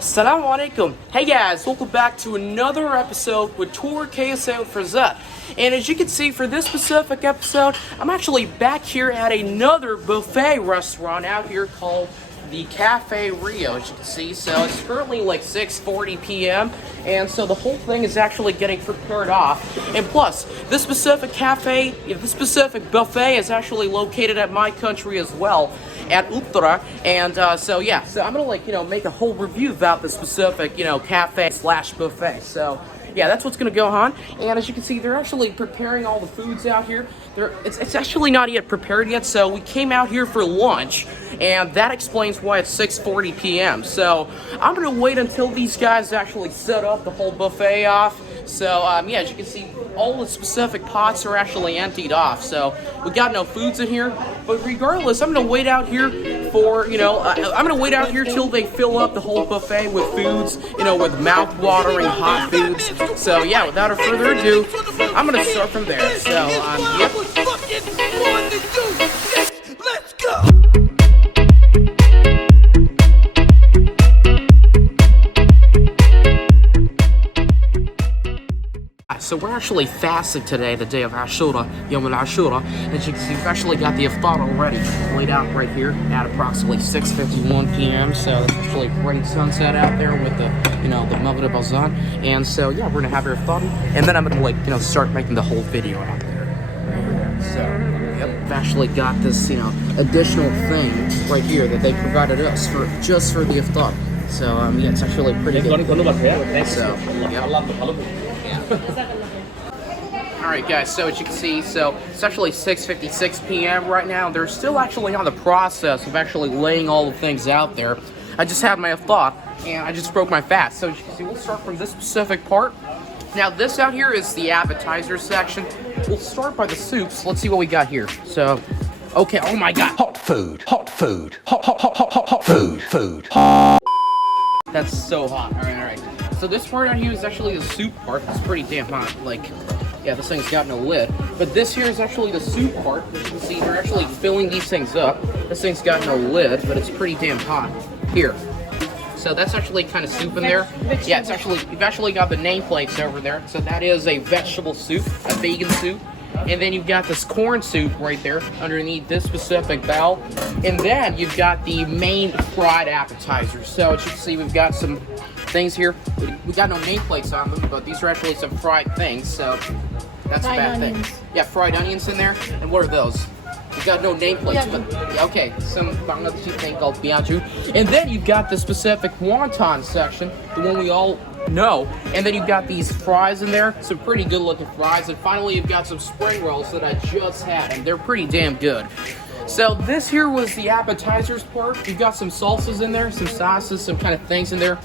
Assalamu alaikum. Hey guys, welcome back to another episode with Tour KSA for Zed. And as you can see, for this specific episode, I'm actually back here at another buffet restaurant out here called the Cafe Rio, as you can see. So it's currently like 6:40 p.m. and so the whole thing is actually getting prepared off. And plus, this specific cafe, this specific buffet is actually located at my country as well, at Uttara. And so I'm gonna make a whole review about the specific cafe slash buffet. So yeah, that's what's gonna go on. And as you can see, they're actually preparing all the foods out here. It's actually not yet prepared yet, so we came out here for lunch, and that explains why it's 6:40 p.m. So I'm gonna wait until these guys actually set up the whole buffet off. So as you can see, all the specific pots are actually emptied off. So we got no foods in here. But regardless, I'm gonna wait out here for I'm gonna wait out here till they fill up the whole buffet with foods, with mouth-watering hot foods. So yeah, without further ado, I'm gonna start from there. So yep. Let's go! So we're actually fasting today, the day of Ashura, Yom al-Ashura. As you can see, we've actually got the Iftar already laid out right here at approximately 6:51 p.m. So it's actually a great sunset out there with the Maghrib Azan. And so yeah, we're gonna have our Iftar, and then I'm gonna start making the whole video out there. So yep, we've actually got this additional thing right here that they provided us just for the Iftar. So yeah, it's actually pretty good. So Alright guys, so as you can see, so it's actually 6:56 p.m. right now. They're still actually on the process of actually laying all the things out there. I just had my thought, and I just broke my fast. So as you can see, we'll start from this specific part. Now this out here is the appetizer section. We'll start by the soups. Let's see what we got here. So, okay, oh my god. Hot food, hot food, hot food. That's so hot. Alright. So this part out here is actually the soup part. It's pretty damn hot. Yeah, this thing's got no lid. But this here is actually the soup part. As you can see, they're actually filling these things up. This thing's got no lid, but it's pretty damn hot. Here. So that's actually kind of soup in there. Yeah, you've actually got the nameplates over there. So that is a vegetable soup, a vegan soup. And then you've got this corn soup right there underneath this specific bowl. And then you've got the main fried appetizer. So as you can see, we've got some things here. We got no nameplates on them, but these are actually some fried things. So that's a bad thing. Yeah, fried onions in there. And what are those? We got no nameplates, but okay, some Bangladeshi thing called biaju. And then you've got the specific wonton section, the one we all know. And then you've got these fries in there, some pretty good looking fries. And finally, you've got some spring rolls that I just had, and they're pretty damn good. So this here was the appetizers part. You've got some salsas in there, some sauces, some kind of things in there.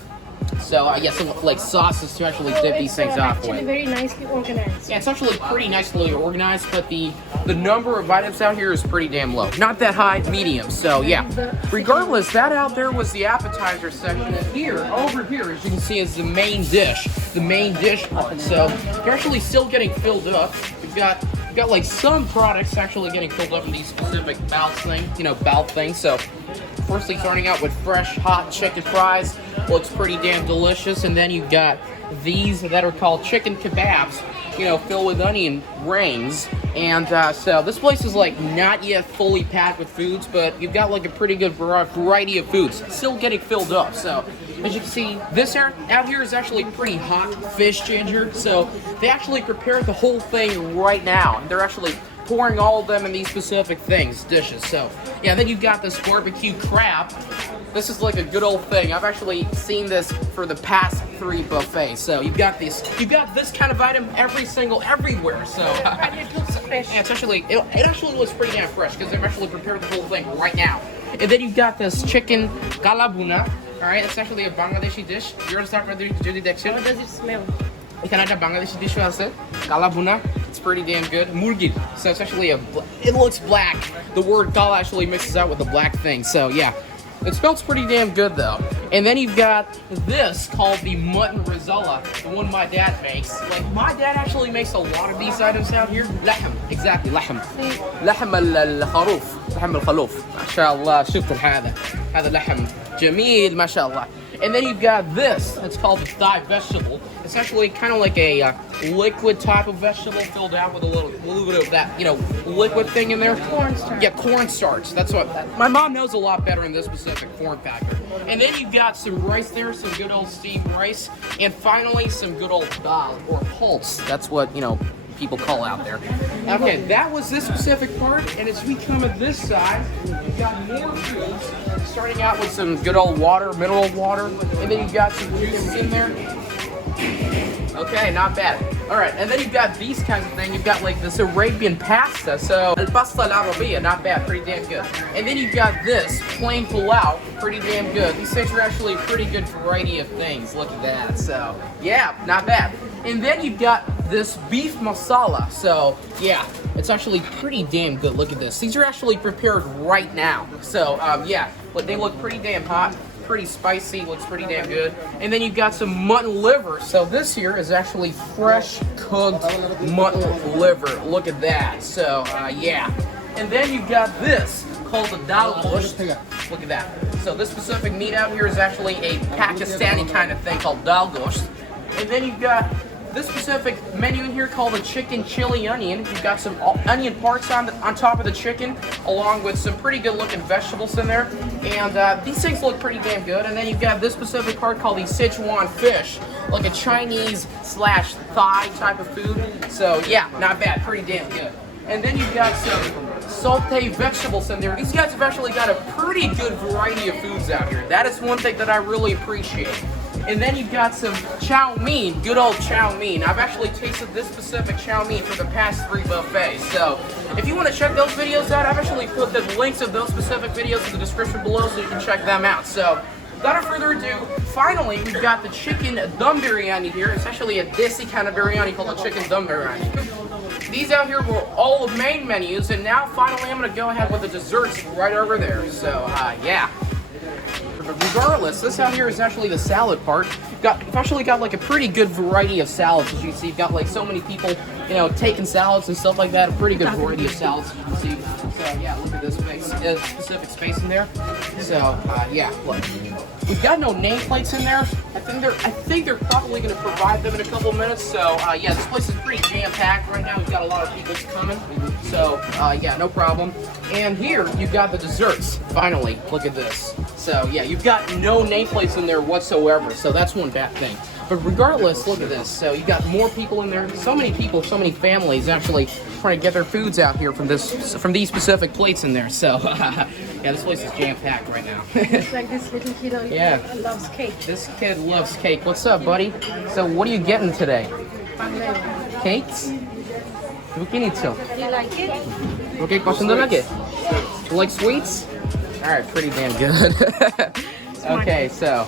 So some like sauces to actually dip these things off with. It's actually very nicely organized. Yeah, it's actually pretty nicely organized, but the number of items out here is pretty damn low. Not that high, medium. So yeah, regardless, that out there was the appetizer section. And here, over here, as you can see, is the main dish part. So you're actually still getting filled up. We've got like some products actually getting filled up in these specific bowl things. So firstly, starting out with fresh hot chicken fries. Looks pretty damn delicious. And then you've got these that are called chicken kebabs, filled with onion rings. And so this place is like not yet fully packed with foods, but you've got like a pretty good variety of foods still getting filled up. So as you can see, this out here is actually pretty hot fish ginger. So they actually prepared the whole thing right now, and they're actually pouring all of them in these specific dishes. So yeah, then you've got this barbecue crab. This is like a good old thing. I've actually seen this for the past 3 buffets. So you've got this kind of item everywhere. So It looks fresh. yeah, it actually looks pretty damn fresh because they've actually prepared the whole thing right now. And then you've got this chicken kalabuna. All right, it's actually a Bangladeshi dish. You understand what How does it smell? এখানে একটা Bangladeshi dish আছে kala bhuna. It's pretty damn good. Murgi. So it's actually it looks black. The word kala actually mixes out with the black thing. So yeah, it smells pretty damn good though. And then you've got this called the mutton risala, the one my dad makes. Like my dad actually makes a lot of these items out here. لحم, exactly, لحم. لحم الخروف, لحم الخروف. ما شاء الله, شفت هذا لحم جميل ما شاء الله. And then you've got this. It's called the Thai vegetable. It's actually kind of like a liquid type of vegetable filled out with a little bit of that, liquid thing in there. Cornstarch. Yeah, cornstarch. That's what. My mom knows a lot better in this specific form factor. And then you've got some rice there, some good old steamed rice, and finally some good old dal or pulse. That's what people call out there. Okay, that was this specific part, and as we come at this side, you've got more foods, starting out with some good old water, mineral water, and then you've got some juices in there. Okay, not bad. All right, and then you've got these kinds of things. You've got like this Arabian pasta, so pasta l'Arabia, not bad, pretty damn good. And then you've got this plain pilau, pretty damn good. These things are actually a pretty good variety of things. Look at that. So yeah, not bad. And then you've got this beef masala. So yeah, it's actually pretty damn good. Look at this. These are actually prepared right now. So yeah, but they look pretty damn hot. Pretty spicy, looks pretty damn good. And then you've got some mutton liver. So this here is actually fresh cooked mutton liver. Look at that. So yeah. And then you've got this called the dal gosht. Look at that. So this specific meat out here is actually a Pakistani kind of thing called dal gosht. And then you've got this specific menu in here called the chicken chili onion. You've got some onion parts on top of the chicken, along with some pretty good looking vegetables in there. And these things look pretty damn good. And then you've got this specific part called the Sichuan fish, like a Chinese/Thai type of food. So yeah, not bad, pretty damn good. And then you've got some sauteed vegetables in there. These guys have actually got a pretty good variety of foods out here. That is one thing that I really appreciate. And then you've got some chow mein, good old chow mein. I've actually tasted this specific chow mein for the past 3 buffets. So if you want to check those videos out, I've actually put the links of those specific videos in the description below so you can check them out. So without further ado, finally we've got the chicken dum biryani here. It's actually a desi kind of biryani called the chicken dum biryani. These out here were all the main menus, and now finally I'm going to go ahead with the desserts right over there. So yeah. But regardless, this out here is actually the salad part. You've actually got like a pretty good variety of salads. As you can see, you've got like so many people, taking salads and stuff like that. A pretty good variety of salads, as you can see. So yeah, look at this specific space in there. So yeah, look. We've got no nameplates in there. I think they're probably going to provide them in a couple minutes. So yeah, this place is pretty jam-packed right now. We've got a lot of people coming. So yeah, no problem. And here you've got the desserts. Finally, look at this. So yeah, you've got no nameplates in there whatsoever. So that's one bad thing. But regardless, look at this. So you got more people in there. So many people, so many families actually trying to get their foods out here from these specific plates in there. So yeah, this place is jam-packed right now. It's like this little kid loves cake. This kid loves cake. What's up, buddy? So what are you getting today? Cakes? What can you tell? Do you like it? Okay, question the nugget. You like sweets? All right, pretty damn good. Okay, so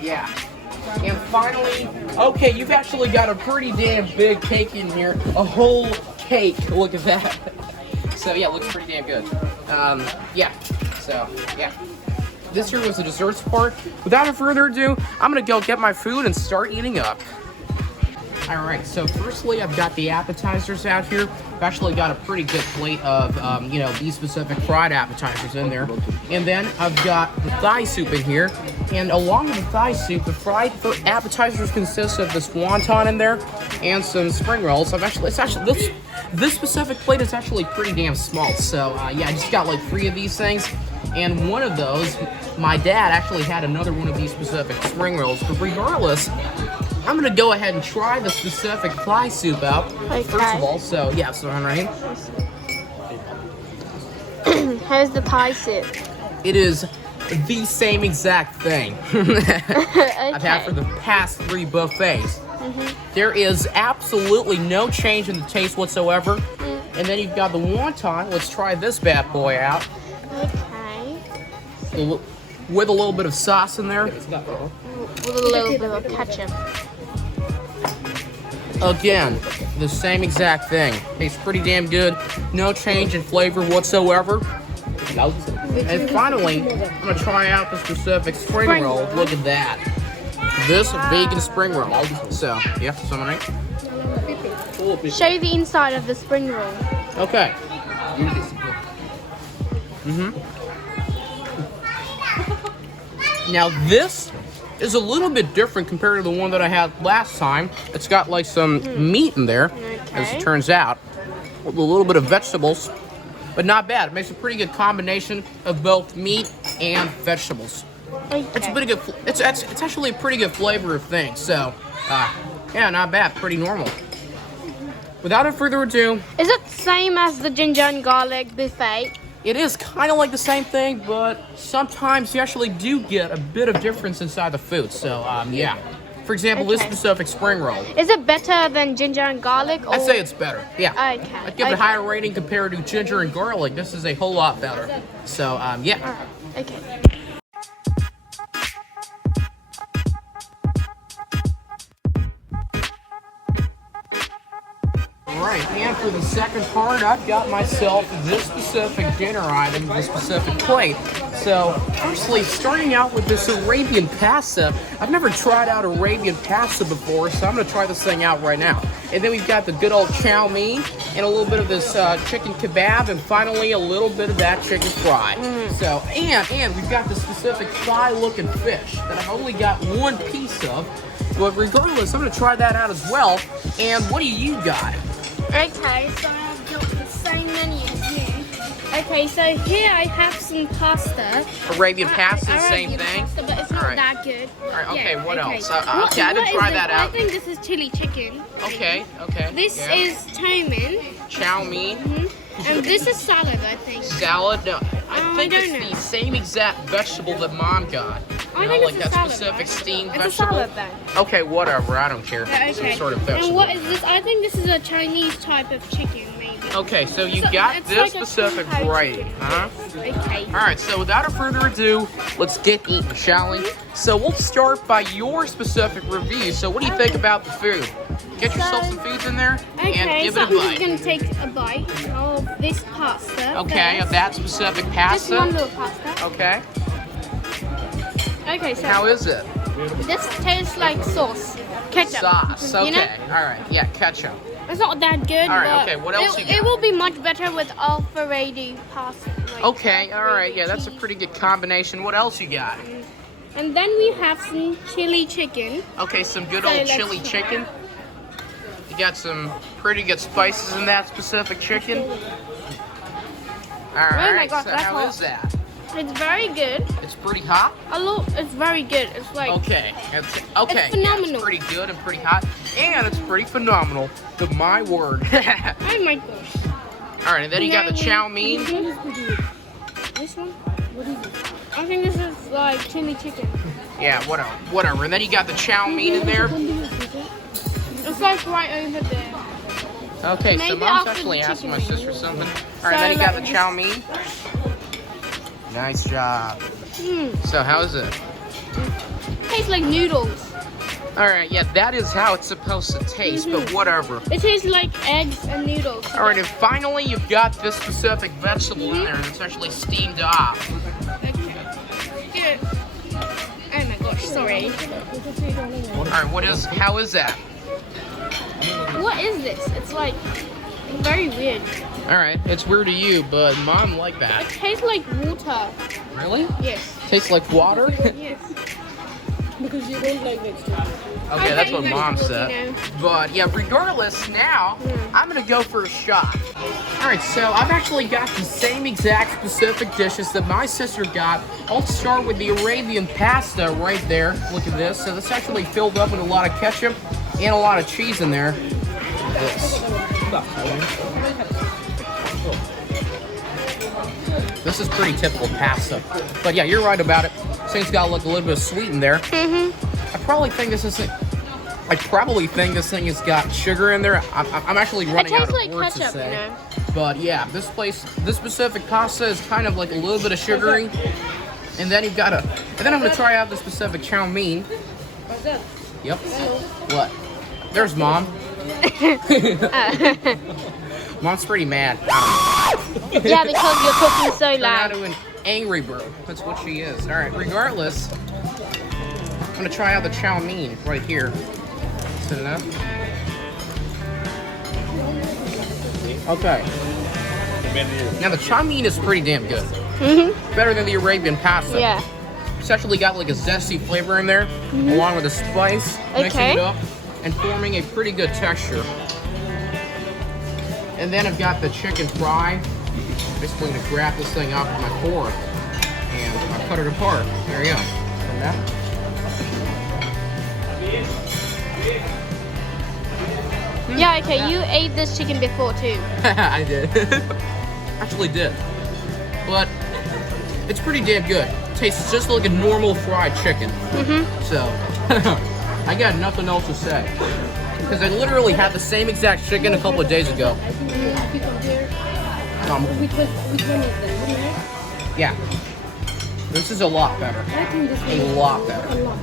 yeah. And finally, okay, you've actually got a pretty damn big cake in here. A whole cake. Look at that. So yeah, it looks pretty damn good. Yeah. So yeah. This here was the desserts part. Without further ado, I'm gonna go get my food and start eating up. Alright, so firstly I've got the appetizers out here. I've actually got a pretty good plate of, these specific fried appetizers in there. And then I've got the thigh soup in here. And along with the thigh soup, the fried appetizers consist of this wonton in there and some spring rolls. This specific plate is actually pretty damn small. So yeah, I just got like 3 of these things. And one of those, my dad actually had another one of these specific spring rolls. But regardless, I'm gonna go ahead and try the specific thigh soup out. Okay. First of all, so yeah, so I'm right here. How's the Thai soup? It is the same exact thing I've had for the past 3 buffets. There is absolutely no change in the taste whatsoever. And then you've got the wonton. Let's try this bad boy out. Okay. With a little bit of sauce in there. With a little bit of ketchup. Again, the same exact thing. Tastes pretty damn good. No change in flavor whatsoever. And finally, I'm gonna try out the specific spring roll. Look at that. This vegan spring roll. So, yeah, someone right? Show the inside of the spring roll. Okay. Now this is a little bit different compared to the one that I had last time. It's got like some meat in there, as it turns out, with a little bit of vegetables, but not bad. It makes a pretty good combination of both meat and vegetables. Okay. It's a pretty good. It's actually a pretty good flavor of things. So, yeah, not bad. Pretty normal. Without further ado, Is it the same as the ginger and garlic buffet? it is kind of like the same thing, but sometimes you actually do get a bit of difference inside the food. So, yeah. For example, this Okay. specific spring roll. Is it better than ginger and garlic? Or... I'd say it's better. Yeah. Okay. I'd give it a higher rating compared to ginger and garlic. This is a whole lot better. So, yeah. Alright. Okay. Right, and for the second part, I've got myself this specific dinner item, this specific plate. So, firstly, starting out with this Arabian pasta. I've never tried out Arabian pasta before, so I'm going to try this thing out right now. And then we've got the good old chow mein, and a little bit of this chicken kebab, and finally a little bit of that chicken fry. So, and we've got the specific thigh-looking fish that I've only got one piece of. But regardless, I'm going to try that out as well. And what do you got? Okay, so I've got the same menu as you. Okay, so here I have some pasta. Arabian pasta, same Arabian thing? Pasta, but it's not Alright. that good. Alright, okay, Yeah, what else? What- Okay, I didn't what is try this? that out. I think this is chili chicken. Okay. This yeah. is chow mein. Chow mein. And this is salad, I think. Salad? No, I think I it's don't know. the same exact vegetable that Mom got. I You know, think like it's a that salad, specific right? steamed It's a vegetable. salad then. Okay, whatever, I don't care. Yeah, okay. Some sort of And vegetable. what is this? I think this is a Chinese type of chicken, maybe. Okay, so you So got it's this like a specific Kung Pao variety, chicken. huh? Okay. Alright, so without further ado, let's get eating, shall we? So we'll start by your specific review. So what do you think about the food? Get yourself some foods in there and Okay, give so it I'm a just bite. gonna take a bite of this pasta. Okay, of first. that specific Just one pasta. little pasta. Okay, Okay, so how is it? this tastes like sauce. Ketchup. Sauce, okay. You know? Alright, yeah, ketchup. It's not that good, All right, but okay, what else you got? it will be much better with Alfredo pasta. Like Okay, alright, Alfredo yeah, that's a cheese. pretty good combination. What else you got? And then we have some chili chicken. Okay, some good So old let's chili try. chicken. You got some pretty good spices in that specific chicken. Alright, Oh my gosh, so that's how hot. is that? It's very good. It's pretty hot? It's very good. It's like Okay, okay, yeah, phenomenal. it's pretty good and pretty hot, and it's pretty phenomenal. To my word. oh my gosh. Alright, and then you got the chow mein. This one? What is it? I think this is like chili chicken. Yeah, whatever. And then you got the chow mein in there. It's like right over there. Okay, so Maybe Mom's after actually the asking my chicken sister wing. something. Alright, then you got the like chow mein. Nice job. So how is it? Tastes like noodles. Alright, yeah, that is how it's supposed to taste, but whatever. It tastes like eggs and noodles. Alright, and finally you've got this specific vegetable in there, and it's actually steamed off. Good. Oh my gosh, sorry. Alright, how is that? What is this? It's like very weird. Alright, it's weird to you, but Mom liked It that. tastes like water. Really? Yes. Tastes like water? Yes. Because you don't like vegetables. Okay, that's what hate Mom vegetables, said. you know. But yeah, regardless, now I'm gonna go for a shot. Alright, so I've actually got the same exact specific dishes that my sister got. I'll start with the Arabian pasta right there. Look at this. So that's actually filled up with a lot of ketchup and a lot of cheese in there. This is pretty typical pasta. But yeah, you're right about it. Thing's got like a little bit of sweet in there. I probably think this thing has got sugar in there. I'm actually running out of tastes like words to ketchup, say. you know. But yeah, this specific pasta is kind of like a little bit of sugaring. And then I'm gonna try out the specific chow mein. What's that? Yep. What? There's Mom. Mom's pretty mad. Yeah, because you're cooking so Turned out loud. to an angry bird. That's what she is. All right. Regardless, I'm gonna try out the chow mein right here. Is that enough? Okay. Now the chow mein is pretty damn good. Better than the Arabian pasta. Yeah. It's actually got like a zesty flavor in there, along with the spice, mixing it up and forming a pretty good texture. And then I've got the chicken fry. Basically gonna grab this thing up with my fork and I cut it apart. There you go. And that. Yeah, okay, you ate this chicken before too. I did. Actually did. But it's pretty damn good. Tastes just like a normal fried chicken. So, I got nothing else to say. Because I literally had the same exact chicken a couple of days ago. If you compare, which one is that? Yeah. This is a lot better. I think this A one lot is better. a lot.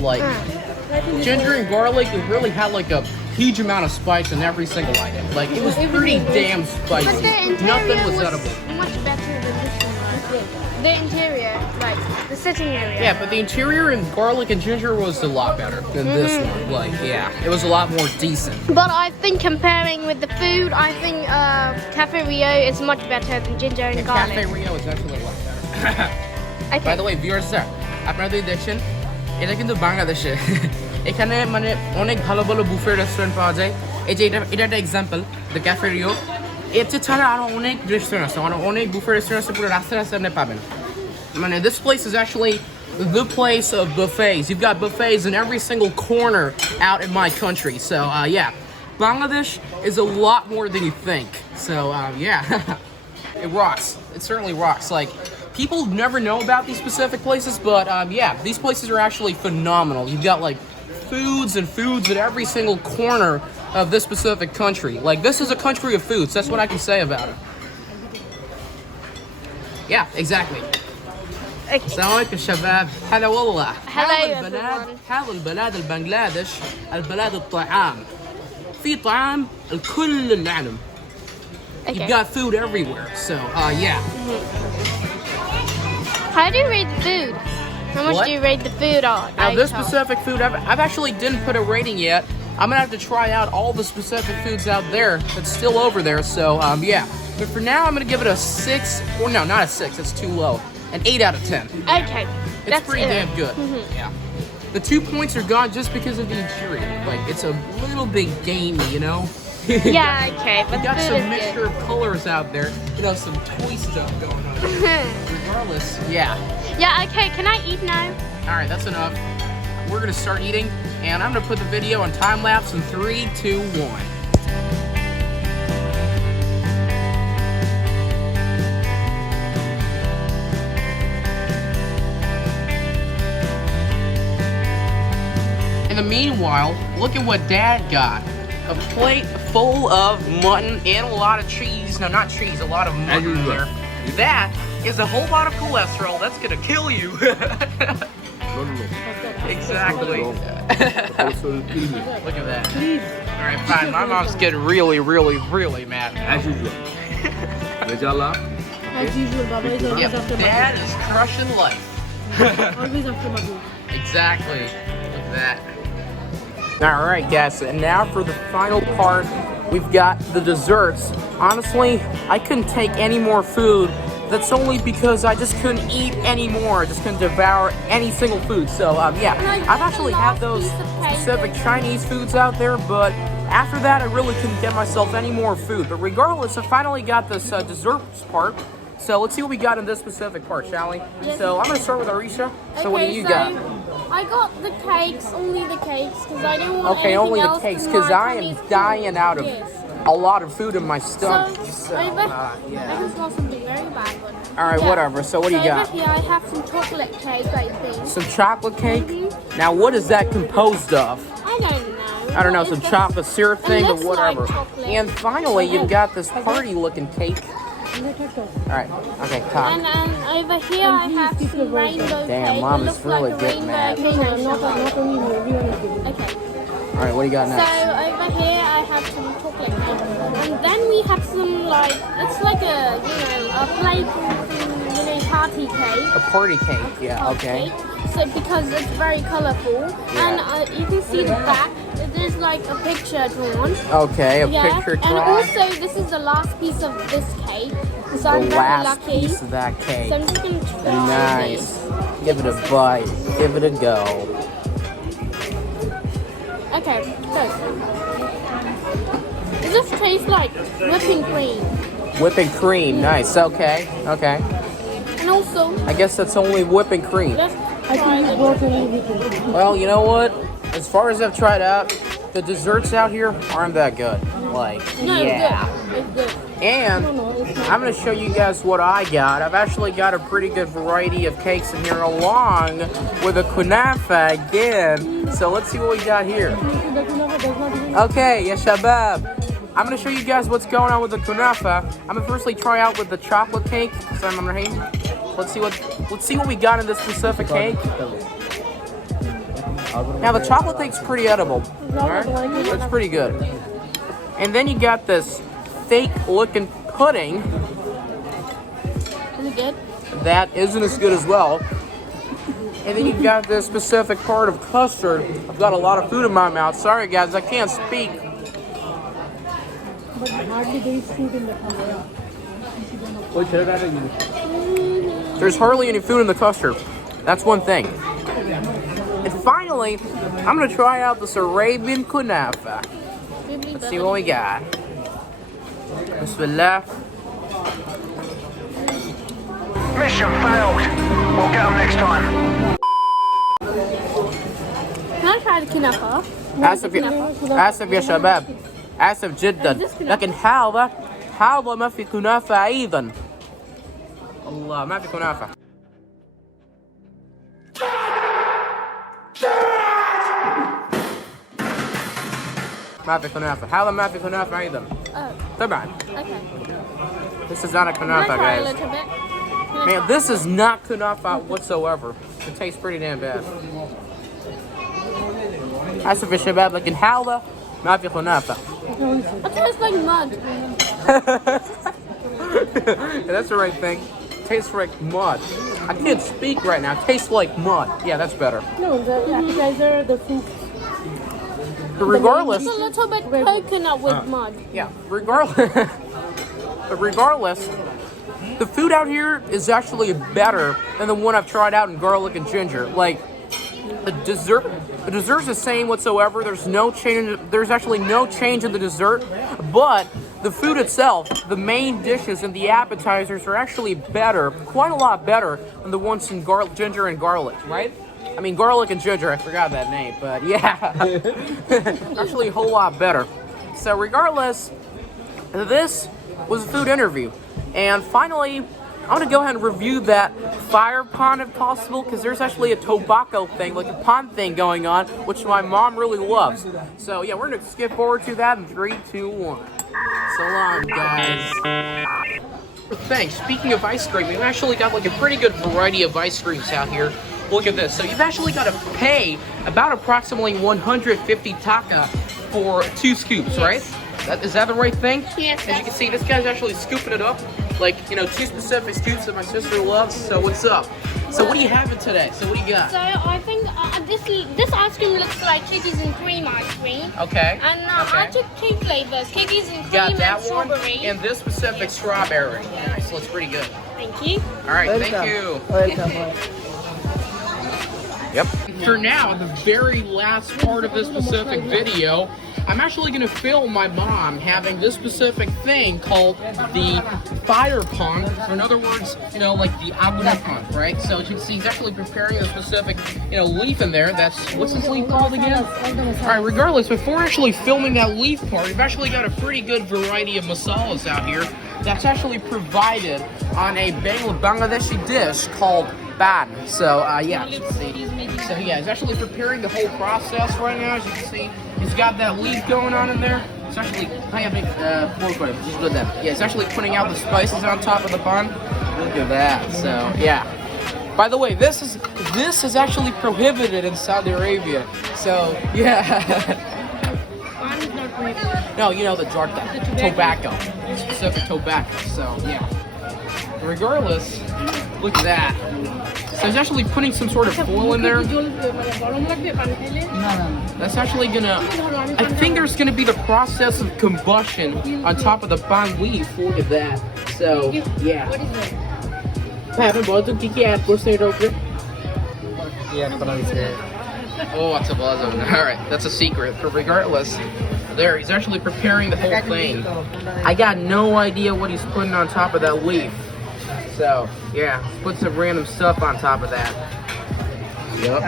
Like, I think this ginger one- and garlic, it really had like a huge amount of spice in every single item. Like, it was pretty damn But spicy. the interior Nothing was was edible. much better than this one, right? The interior, like the sitting area. Yeah, but the interior and garlic and ginger was a lot better than this one. Like, yeah, it was a lot more decent. But I think comparing with the food, I think Cafe Rio is much better than ginger and garlic. Cafe Rio is actually a lot better. Okay. By the way, viewers, আপনারা যদি দেখছেন এটা কিন্তু বাংলাদেশে এখানে মানে অনেক ভালো ভালো বুফে রেস্টুরেন্ট পাওয়া যায় এই যে এটা একটা এক্সাম্পল দ্য ক্যাফে রিও এর ছাড়া আরো অনেক রেস্টুরেন্ট আছে অনেক বুফে রেস্টুরেন্ট আছে পুরো রাস্তায় রাস্তায় আপনি পাবেন মানে this place is actually the place of buffets. You've got buffets in every single corner out in my country. So yeah, Bangladesh is a lot more than you think. So yeah, it rocks. It certainly rocks. Like, people never know about these specific places, but yeah, these places are actually phenomenal. You've got like foods at every single corner of this specific country. Like, this is a country of foods. That's what I can say about it. Yeah, exactly. السلام عليكم شباب. هلا والله. Hello, هذا البلاد البنغلاديش البلاد الطعام. في طعام الكل العالم. Okay. You've got food everywhere. So yeah. How do you rate the food? How much What? do you rate the food on? Now this specific food, I've actually didn't put a rating yet. I'm gonna have to try out all the specific foods out there that's still over there. So yeah. But for now, I'm gonna give it a 6. Or no, not a 6. That's too low. An 8 out of 10. Okay. It's That's pretty it. damn good. Yeah. The 2 points are gone just because of the interior. Like, it's a little bit gamey, you know? Yeah, okay, but We the got food some is mixture good. of colors out there. You know, some toy stuff going on. Regardless, yeah. Yeah, okay, can I eat now? All right, that's enough. We're gonna start eating, and I'm gonna put the video on time lapse in 3, 2, 1. In the meanwhile, look at what Dad got. A plate full of mutton and a lot of cheese. No, not cheese, a lot of mutton in there. That is a whole lot of cholesterol. That's gonna kill you. Exactly. Look at that. All right, fine. My mom's getting really, really, really mad. As usual. Rajala. As usual, Baba is always Yep, after Dad is crushing life. Magoo. Always after Magoo. Exactly. Look at that. All right, guys, and now for the final part, we've got the desserts. Honestly, I couldn't take any more food. That's only because I just couldn't eat any more. I just couldn't devour any single food. So, yeah, I've actually had those specific Chinese foods out there, but after that, I really couldn't get myself any more food. But regardless, I finally got this desserts part. So let's see what we got in this specific part, shall we? So I'm going to start with Arisha. So what do you got? I got the cakes, only the cakes, because I didn't want Okay, anything only the else cakes, than because my I am Chinese food. dying out of Yes. a lot of food in my So, stomach. over, yeah. I can smell something very bad. But All right, whatever. So what do you got? Over here I have some chocolate cake, I think. Some chocolate cake? Now, what is that composed of? I don't know. I don't know, What some is that? chocolate syrup thing or looks like whatever. chocolate. And finally, you've got this party-looking cake. All right, okay, And talk. over here I have some rainbow Damn, cake. Mom It is looks really like a getting rainbow mad. cake. Not only me, everyone is giving. Okay. All right, what do you got So next? over here I have some chocolate cake, and then we have some it's like a a plate party cake. A party cake, yeah, okay. Cake. So because it's very colorful, and you can see the back. There's like a picture drawn. Okay, a Yeah, picture and drawn. also this is the last piece of this cake. So The I'm very last lucky. piece of that cake. So I'm just gonna try Nice. this. Give it a bite. Give it a go. Okay, so it just tastes like whipping cream. Whipping cream, nice. Okay, okay. And also, I guess that's only whipping cream. let's try the Well, you know what? As far as I've tried out, the desserts out here aren't that good. Like, No, yeah. it's good. And I'm going to show you guys what I got. I've actually got a pretty good variety of cakes in here along with a kunafa again. So let's see what we got here. Okay, ya shabab. I'm going to show you guys what's going on with the kunafa. I'm going to firstly try out with the chocolate cake. Let's see what we got in this specific cake. Now the chocolate cake's pretty edible. Alright? It's pretty good. And then you got this fake looking pudding. Is it good? That isn't as good as well. And then you got this specific part of custard. I've got a lot of food in my mouth. Sorry guys, I can't speak. But hardly there is food in the camera. There's hardly any food in the custard. That's one thing. And finally, I'm gonna try out this Arabian kunafa. Let's see what we got. Bismillah. Mission failed. We'll get them next time. Can I try the kinafa? آسف يا شباب. آسف جدا. لكن هذا ما في كنافة أيضا. الله ما في كنافة. ما في كنافة. هذا ما في كنافة أيضا. طبعا. Okay. This is not a Can I kunafa, try a guys. little bit? Man, this is not kunafa whatsoever. It tastes pretty damn bad. آسف يا شباب لكن هذا ما في كنافة. It tastes like mud. Yeah, that's the right thing. Tastes like mud. I can't speak right now. Tastes like mud. Yeah, that's better. No, the appetizer, the fruit. But regardless, It's a little bit coconut with mud. yeah, regardless, the food out here is actually better than the one I've tried out in garlic and ginger. Like the dessert's the same whatsoever. There's actually no change in the dessert, but the food itself, the main dishes and the appetizers are actually better, quite a lot better than the ones in ginger and garlic, right? I mean, garlic and ginger, I forgot that name, but yeah, actually a whole lot better. So regardless, this was a food interview. And finally, I'm going to go ahead and review that fire pond if possible, because there's actually a tobacco thing, like a pond thing going on, which my mom really loves. So yeah, we're going to skip forward to that in 3, 2, 1. So long, guys. Thanks. Speaking of ice cream, we've actually got like a pretty good variety of ice creams out here. Look at this. So you've actually got to pay about approximately 150 taka for 2 scoops, right? Is that the right thing? Yes. As you can see, this guy's actually scooping it up. Like, 2 specific scoops that my sister loves. So what's up? So what do you have today? So what do you got? So I think this ice cream looks like cookies and cream ice cream. Okay. And I took 2 flavors, cookies and cream Got and that one strawberry. and this specific strawberry. Nice. Looks pretty good. Thank you. All right. Thank you. Yep. For now, the very last part of this specific video, I'm actually going to film my mom having this specific thing called the fire pond, or in other words, like the agua pond, right? So as you can see, he's actually preparing a specific, leaf in there. What's this leaf called again? All right, regardless, before actually filming that leaf part, we've actually got a pretty good variety of masalas out here that's actually provided on a Bangladeshi dish called ban. So yeah, as you can see. So yeah, he's actually preparing the whole process right now. As you can see, he's got that leaf going on in there. It's actually, yeah, it's actually putting out the spices on top of the bun. Look at that. So yeah. By the way, this is actually prohibited in Saudi Arabia. So yeah. No, the jarta, tobacco, specific tobacco. So yeah. Regardless, look at that. So he's actually putting some sort of foil in there. That's actually gonna, I think there's gonna be the process of combustion on top of the ban leaf. Look at that. So, yeah. Oh, it's a blossom. Alright, that's a secret. But regardless, there, he's actually preparing the whole thing. I got no idea what he's putting on top of that leaf. So, yeah, put some random stuff on top of that. Yep.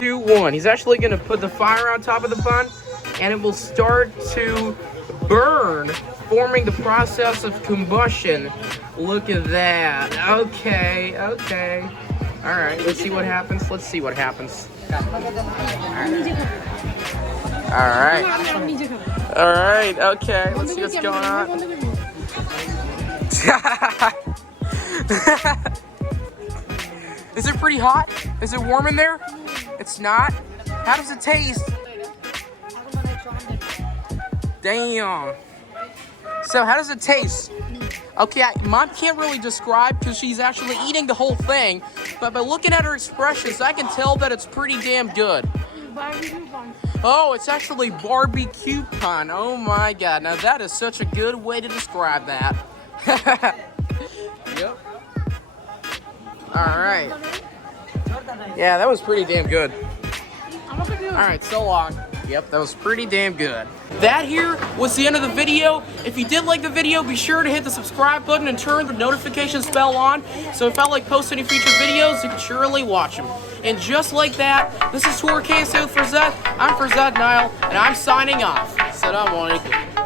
2, 1. He's actually going to put the fire on top of the bun, and it will start to burn, forming the process of combustion. Look at that. Okay, okay. Alright, let's see what happens. Let's see what happens. Alright. Alright, okay. Let's see what's going on. Is it pretty hot? Is it warm in there? It's not? How does it taste? Damn. So how does it taste? Okay, Mom can't really describe because she's actually eating the whole thing, but by looking at her expressions, I can tell that it's pretty damn good. Oh, it's actually barbecue pun. Oh my god, now that is such a good way to describe that. Yep. Alright. Yeah, that was pretty damn good. Alright, so long. Yep, that was pretty damn good. That here was the end of the video. If you did like the video, be sure to hit the subscribe button and turn the notifications bell on. So if I like post any future videos, you can surely watch them. And just like that, this is Tour KSA with Farzad. I'm Farzad Nile, and I'm signing off. Assalamu alaikum.